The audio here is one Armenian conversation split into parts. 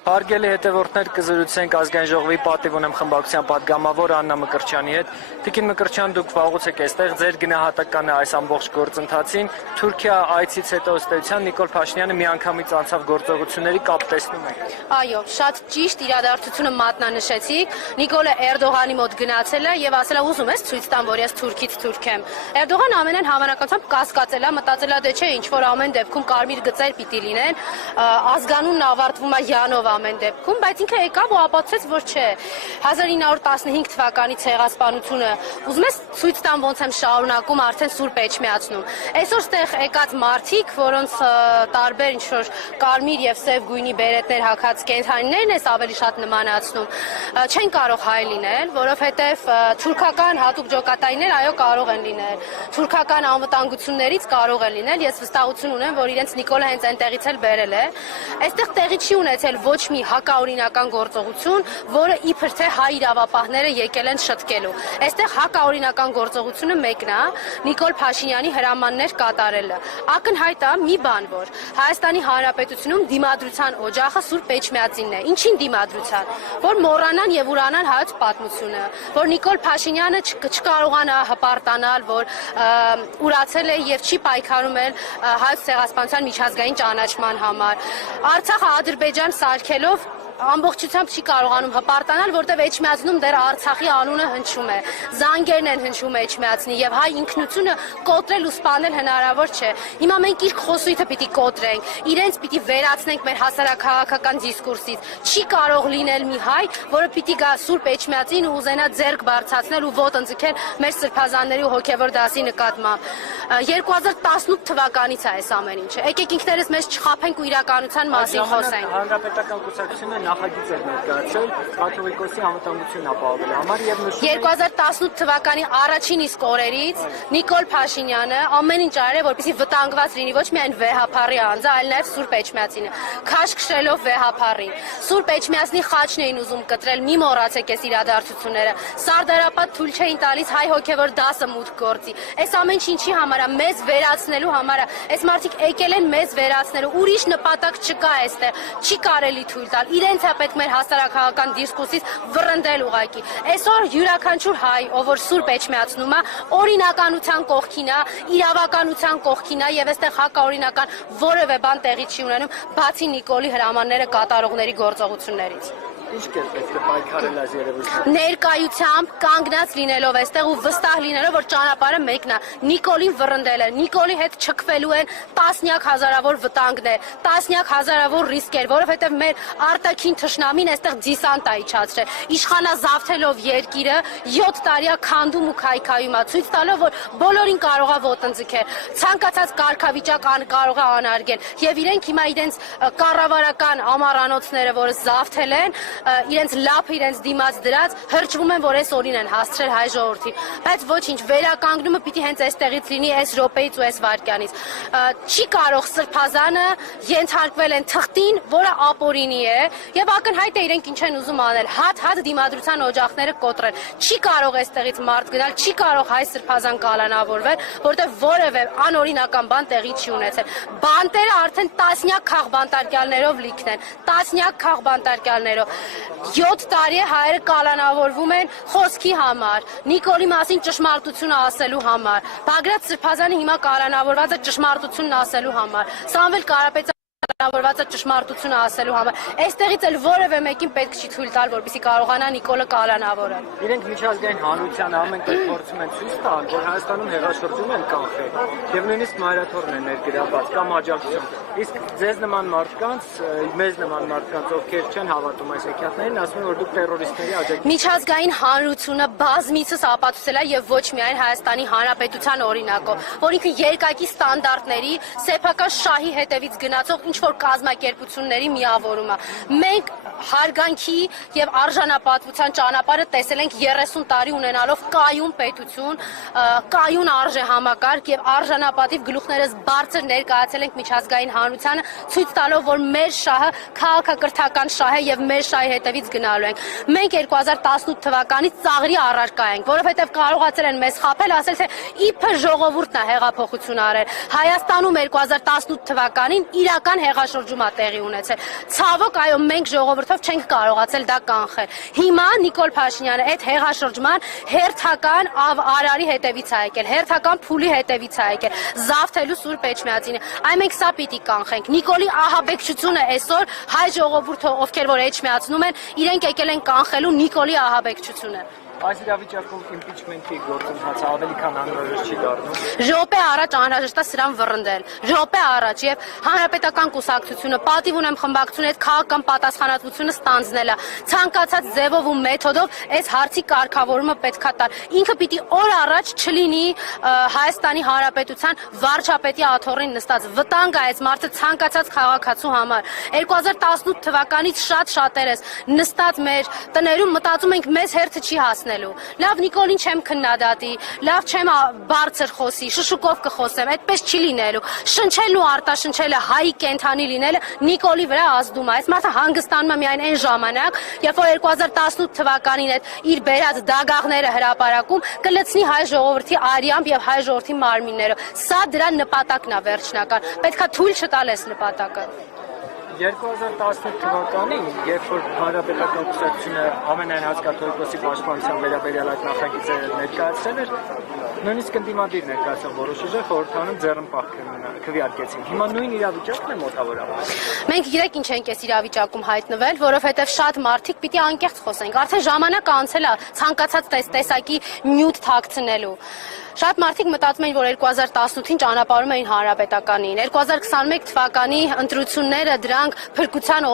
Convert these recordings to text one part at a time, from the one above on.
Հարգելի հետևորդներ, կզրուցենք ազգային ժողովի պատիվ ունեմ խմբակցության պատգամավոր Աննա Մկրտչյանի հետ։ Տիկին Մկրտչյան, դուք վաղուց եք այստեղ, ձեր գնահատականը այս ամբողջ գործընթացին։ Թուրքիա այցից հետո ըստ էության Նիկոլ Փաշինյանը միանգամից անցավ գործողությունների, կապ տեսնում եք։ Այո, շատ ճիշտ իրադարձությունը մատնանշեցիք։ Նիկոլը Էրդողանի մոտ գնացել է եւ ասել է ուզում ես ցույց տամ, որ ես թուրքից թուրք եմ։ Էրդողան ամենայն հավանականությամբ կասկածել է, մտածել է դե չէ, ինչ որ ամեն դեպքում կարմիր գծեր պիտի լինեն, ազգանունն ավարտվում է յանով ամեն դեպքում, բայց ինքը եկավ ու ապացուցեց, որ չէ։ 1915 թվականի ցեղասպանությունը ուզում ես ցույց տամ ոնց եմ շարունակում, արդեն սուրբ էջմիածնում։ Այսօր ստեղ եկած մարդիկ, որոնց տարբեր ինչ որ կարմիր եւ սև գույնի բերետներ հագած կենթանիներն էս ավելի շատ նմանացնում, չեն կարող հայ լինել, որովհետեւ թուրքական հատուկ ջոկատայիններ այո կարող են լինել։ Թուրքական անվտանգություններից կարող են լինել, ես վստահություն ունեմ, որ իրենց Նիկոլը հենց այնտեղից էլ բերել է։ Այստեղ տեղի չի ունեցել ոչ մի հակաօրինական գործողություն, որը իբր թե հայ իրավապահները եկել են շտկելու։ Այստեղ հակաօրինական գործողությունը մեկն է, Նիկոլ Փաշինյանի հրամաններ կատարելը։ Ակնհայտ է մի բան, որ Հայաստանի Հանրապետությունում դիմադրության օջախը Սուրբ Էջմիածինն է։ Ինչին դիմադրության, որ մոռանան եւ ուրանան հայոց պատմությունը, որ Նիկոլ Փաշինյանը չկարողանա հպարտանալ, որ ուրացել է եւ չի պայքարում էլ հայոց ցեղասպանության միջազգային ճանաչման համար։ Արցախը Ադրբեջան սարքելով ամբողջությամբ չի կարողանում հպարտանալ, որտեղ Էջմիածնում դեռ Արցախի անունը հնչում է։ Զանգերն են հնչում Էջմիածնի եւ հայ ինքնությունը կոտրել ու սպանել հնարավոր չէ։ Հիմա մենք իր խոսույթը պիտի կոտրենք, իրենց պիտի վերացնենք մեր հասարակահաղաքական դիսկուրսից։ Չի կարող լինել մի հայ, որը պիտի գա Սուրբ Էջմիածին ու ուզենա ձեռք բարձրացնել ու ոտ ընձգել մեր սրբազանների ու հոգևոր դասի նկատմամբ։ 2018 թվականից է այս ամեն ինչը։ Եկեք ինքներս մեզ չխաբենք ու իրականության մասին խոսենք։ Հանրապետական կուսակցությունը նախագիծ էր ներկայացել կաթողիկոսի անվտանգությունն ապահովելու համար եւ նշում է 2018 թվականի առաջին իսկ օրերից Նիկոլ Փաշինյանը ամեն ինչ արել է, որպեսզի վտանգված լինի ոչ միայն վեհապարի անձը, այլ նաեւ Սուրբ Էջմիածինը, քաշքշելով վեհապարին։ Սուրբ Էջմիածնի խաչն էին ուզում կտրել, մի մոռացեք այս իրադարձությունները։ Սարդարապատ թույլ չէին տալիս հայ հոգևոր դասը մուտք գործի։ Այս ամեն ինչի համար է, մեզ վերացնելու համար է։ Այս մարդիկ եկել են մեզ վերացնելու, ուրիշ նպատակ չկա այստեղ, չի կարելի թույլ տալ։ Իրենց է պետք մեր հասարակական դիսկուրսից վռնդել ուղակի։ Այսօր յուրաքանչյուր հայ, ով որ Սուրբ Էջմիածնում է, օրինականության կողքին է, իրավականության կողքին է եւ այստեղ հակաօրինական որևէ բան տեղի չի ունենում, բացի Նիկոլի հրամանները կատարողների գործողություններից։ Ինչ կերպ պետք է պայքարել այս երևույթին։ Ներկայությամբ կանգնած լինելով այստեղ ու վստահ լինելով, որ ճանապարհը մեկն է, Նիկոլին վռնդելը, Նիկոլի հետ չքվելու են տասնյակ հազարավոր վտանգներ, տասնյակ հազարավոր ռիսկեր, որովհետև մեր արտաքին թշնամին այստեղ դիսանտ է իջացրել, իշխանազավթելով երկիրը 7 տարի է քանդում ու քայքայում է, ցույց տալով, որ բոլորին կարող է ոտ ընձգել, ցանկացած կարգավիճակ կարող է անարգել, եւ իրենք հիմա իրենց կառավարական ամառանոցները, որը զավթել են, իրենց լափը իրենց դիմաց դրած հրճվում են, որ այս օրին են հասցրել հայ ժողովրդին, բայց ոչինչ, վերականգնումը պիտի հենց այստեղից լինի, այս րոպեից ու այս վայրկյանից։ Չի կարող սրբազանը ենթարկվել են թղթին, որը ապօրինի է, եւ ակնհայտ է իրենք ինչ են ուզում անել, հատ դիմադրության օջախները կոտրել։ Չի կարող այստեղից մարդ գնալ, չի կարող հայ սրբազան կալանավորվել, որտեղ որևէ անօրինական բան տեղի չի ունեցել։ Բանտերը արդեն տասնյակ քաղբանտարկյալներով լիքն են, տասնյակ քաղբանտարկյալներով։ 7 տարի է հայերը կալանավորվում են խոսքի համար, Նիկոլի մասին ճշմարտությունը ասելու համար։ Բագրատ Սրբազանը հիմա կալանավորված է ճշմարտությունն ասելու համար։ Սամվել Կարապետյանը կալանավորված է ճշմարտությունը ասելու համար։ Այստեղից էլ որևէ մեկին պետք չի թույլ տալ, որպեսզի կարողանա Նիկոլը կալանավորել։ Իրենք միջազգային հանրությանը ամեն կերպ փորձում են ցույց տալ, որ Հայաստանում հեղաշրջում են կանխել, եւ նույնիսկ մայրաթորն են ներգրավված կամ աջակցում։ Իսկ ձեզ նման մարդկանց, մեզ նման մարդկանց, ովքեր չեն հավատում այս հեքիաթներին, ասում են, որ դուք տերորիստների աջակցում եք։ Միջազգային հանրությունը բազմիցս ապացուցել է եւ ոչ միայն Հայաստանի Հանրապետության օրինակով, որ ինքը երկակի ստանդարտների, սեփական շահի հետևից գնացող ինչ ինչ-որ կազմակերպությունների միավորումը։ Մենք հարգանքի եւ արժանապատվության ճանապարհը տեսել ենք 30 տարի ունենալով կայուն պետություն, կայուն արժեհամակարգ եւ արժանապատիվ գլուխներս բարձր ներկայացել ենք միջազգային հանրությանը, ցույց տալով, որ մեր շահը քաղաքակրթական շահ է եւ մեր շահի հետևից գնալու ենք։ Մենք 2018 թվականից ծաղրի առարկա ենք, որովհետեւ կարողացել են մեզ խաբել, ասել թե իբր ժողովուրդն է հեղափոխություն արել։ Հայաստանում 2018 թվականին իրական հեղաշրջում է տեղի ունեցել։ Ցավոք, այո, մենք ժողովրդով չենք կարողացել դա կանխել։ Հիմա Նիկոլ Փաշինյանը այդ հեղաշրջման հերթական արարի հետևից է եկել, հերթական փուլի հետևից է եկել, զավթելու Սուրբ Էջմիածինը։ Այ մենք սա պիտի կանխենք։ Նիկոլի ահաբեկչությունը այսօր հայ ժողովուրդը, ովքեր որ էջմիածնում են, իրենք եկել են կանխելու Նիկոլի ահաբեկչությունը։ Այս իրավիճակում impeachment-ի գործընթացը ավելի քան անհրաժեշտ չի դառնում։ Րոպե առաջ անհրաժեշտ է սրան վռնդել։ Րոպե առաջ եւ հանրապետական կուսակցությունը պատիվ ունեմ խմբակցությունը այդ քաղաքական պատասխանատվությունը ստանձնելա։ Ցանկացած ձևով ու մեթոդով այս հարցի կարգավորումը պետքա տալ։ Ինքը պիտի օր առաջ չլինի Հայաստանի Հանրապետության վարչապետի աթոռին նստած։ Վտանգ է այս մարդը ցանկացած քաղաքացու համար։ 2018 թվականից շատերս նստած մեր տներում մտածում ենք մեզ հերթը չի հասնելու։ Լավ Նիկոլին չեմ քննադատի, լավ չեմ բարձր խոսի, շշուկով կխոսեմ, այդպես չի լինելու։ Շնչելն ու արտաշնչելը հայի կենթանի լինելը Նիկոլի վրա ազդում է։ Այս մարդը հանգստանում է միայն այն ժամանակ, երբ որ 2018 թվականին այդ իր բերած դագաղները հրապարակում կլցնի հայ ժողովրդի արյամբ եւ հայ ժողովրդի մարմիններով։ Սա դրա նպատակն է վերջնական։ Պետքա թույլ չտալ այս նպատակը։ 2018 թվականին, երբ որ հանրապետական կուսակցությունը ամենայն հազկաթողիկոսի պաշտպանության վերաբերյալ այդ նախագիծը ներկայացրել էր, նույնիսկ ընդդիմադիր ներկայացան որոշ ուժեր խորհրդանում ձեռնպահ քվեարկեցին։ Հիմա նույն իրավիճակն է մոտավորապես։ Մենք գիտեք ինչ ենք այս իրավիճակում հայտնվել, որովհետև շատ մարդիկ պիտի անկեղծ խոսենք։ Արդեն ժամանակ անցել է ցանկացած տեսակի նյութ թաքցնելու։ Շատ մարդիկ մտածում էին, որ 2018-ին ճանապարհում էին հանրապետականին։ 2021 թվականի ընտրությունները դրանք փրկության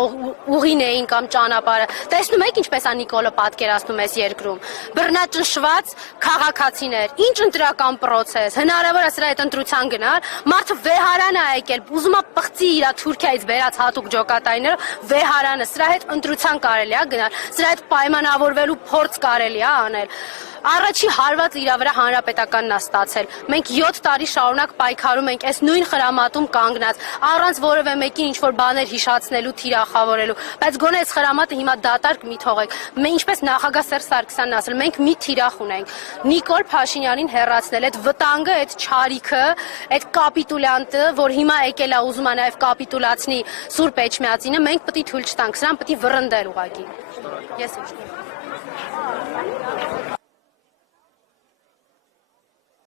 ուղին էին կամ ճանապարհը։ Տեսնում եք ինչպես է Նիկոլը պատկերացնում այս երկրում։ Բռնաճնշված քաղաքացիներ, ինչ ընտրական process, հնարավոր է սրա այդ ընտրության գնալ, մարդը վեհարան է եկել, ուզում է պղծի իր Թուրքիայից բերած հատուկ ջոկատայինները, վեհարանը, սրա հետ ընտրության կարելի է գնալ, սրա հետ պայմանավորվելու փորձ կարելի է անել։ Առաջի հարվածը իր վրա հանրապետականն է ստացել։ Մենք 7 տարի շարունակ պայքարում ենք այս նույն խրամատում կանգնած, առանց որևէ մեկին ինչ-որ բաներ հիշացնելու, թիրախավորելու, բայց գոնե այս խրամատը հիմա դատարկ մի թողեք։ Մենք ինչպես նախագահ Սերժ Սարգսյանն ասել, մենք մի թիրախ ունենք։ Նիկոլ Փաշինյանին հեռացնել, այդ վտանգը, այդ չարիքը, այդ կապիտուլյանտը, որ հիմա եկել է ուզում է նաև կապիտուլացնի Սուրբ Էջմիածինը, մենք պետք է թույլ չտանք, սրան պետք է վռնդել ուղղակի։ Ես ինչ